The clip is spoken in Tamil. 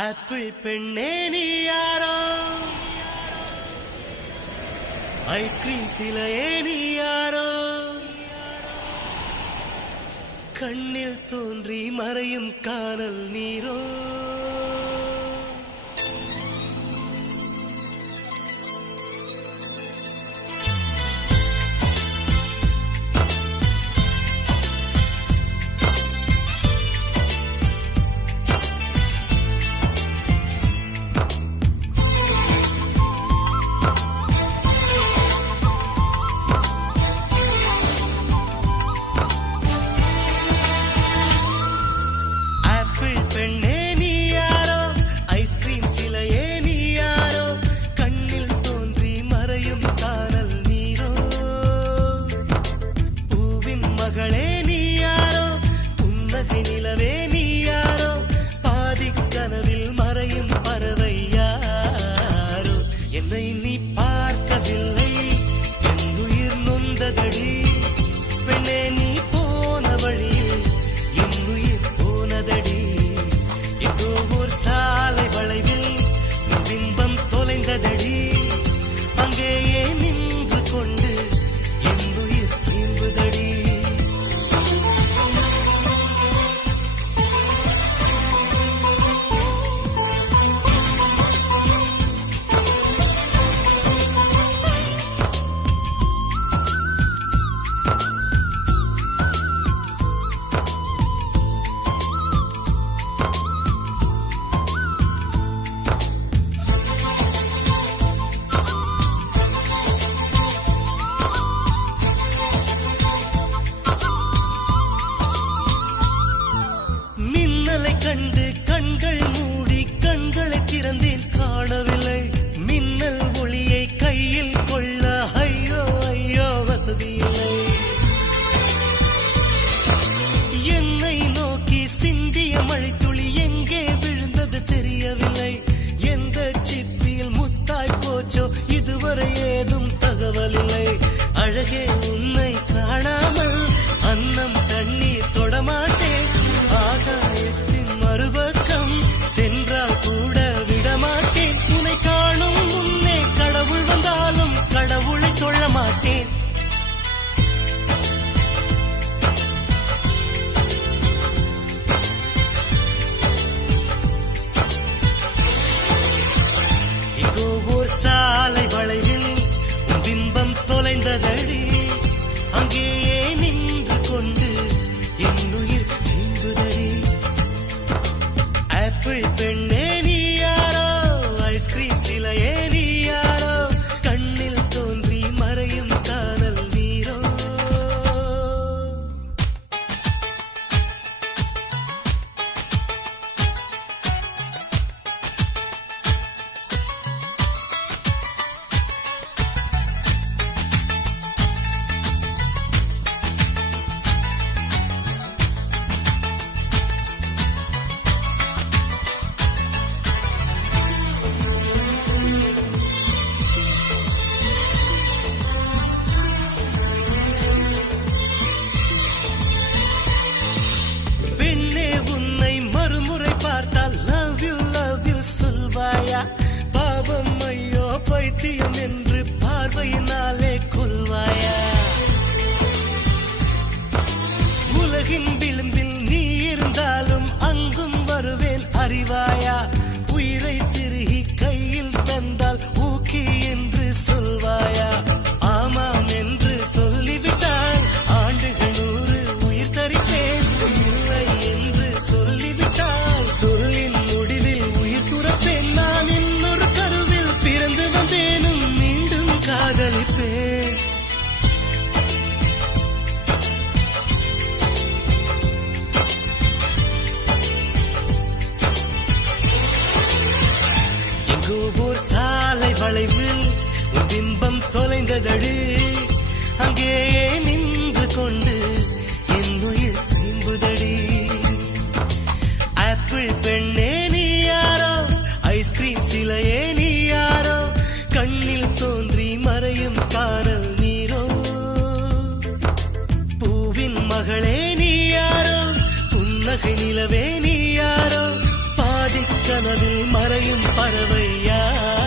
ஆப்பிள் பெண்ணே நீ யாரோ, ஐஸ்கிரீம் சிலையே நீ யாரோ, கண்ணில் தோன்றி மறையும் காணல் நீரோ. கண்டு கண்கள் மூடி கண்களை திறந்தேன், காணவில்லை மின்னல் ஒளியை கையில் கொள்ள. ஐயோ ஐயோ வசதி இல்லை. என்னை நோக்கி சிந்திய மழைத்துளி எங்கே விழுந்தது தெரியவில்லை. எந்த சிப்பியில் முத்தாய் போச்சோ இதுவரை ஏதும் தகவல் இல்லை. அழகே உன்னை காணாமல் அன்னம் தண்ணீர் தொடமாட்டேன். ஆகாயத்தின் மறுபக்கம் சென்றால் கூட விடமாட்டேன். உன்னை காணும் முன்னே கடவுள் வந்தாலும் கடவுளை தொழ மாட்டேன். எங்கோ ஓர் சாலை வளைவில் உன் பிம்பம் தொலைந்ததடி. அங்கேயே நின்று கொண்டு என் உயிர் நீங்குதடி. ஆப்பிள் பெண்ணே நீ யாரோ, ஐஸ்கிரீம் சிலையே நீ யாரோ, கண்ணில் தோன்றி மறையும் காணல் நீரோ. பாவம் ஐயோ பைத்தியம் என்று பார்வையினாலே கொல்வாயா? உலகின் விளிம்பில் நீ இருந்தாலும் அங்கும் வருவேன் அறிவாயா? உயிரை திருகி கையில் தந்தால் ஊக்கி என்று சொல்வாயா? ஆமாம் என்று சொல்லிவிட்டால் ஆண்டுகள் 100 உயிர் தரிப்பேன். இல்லை என்று சொல்லிவிட்டால் சொல்லின் முடிவில் உயிர் துறப்பேன். நான் இன்னொரு கருவில் பிறந்து வந்தேனும் மீண்டும் காதலிப்பேன். எங்கோ ஓர் சாலை வளைவில் உன் பிம்பம் தொலைந்ததடி. அங்கேயே நின்று கொண்டு என் உயிர் நீங்குதடி. ஆப்பிள் பெண்ணே நீ யாரோ, ஐஸ்கிரீம் சிலையே நீ யாரோ, கண்ணில் தோன்றி மறையும் காணல் நீரோ. பூவின் மகளே நீ யாரோ, புன்னகை நிலவே நீ யாரோ, பாதி கனவில் மறையும் பறவை யார்?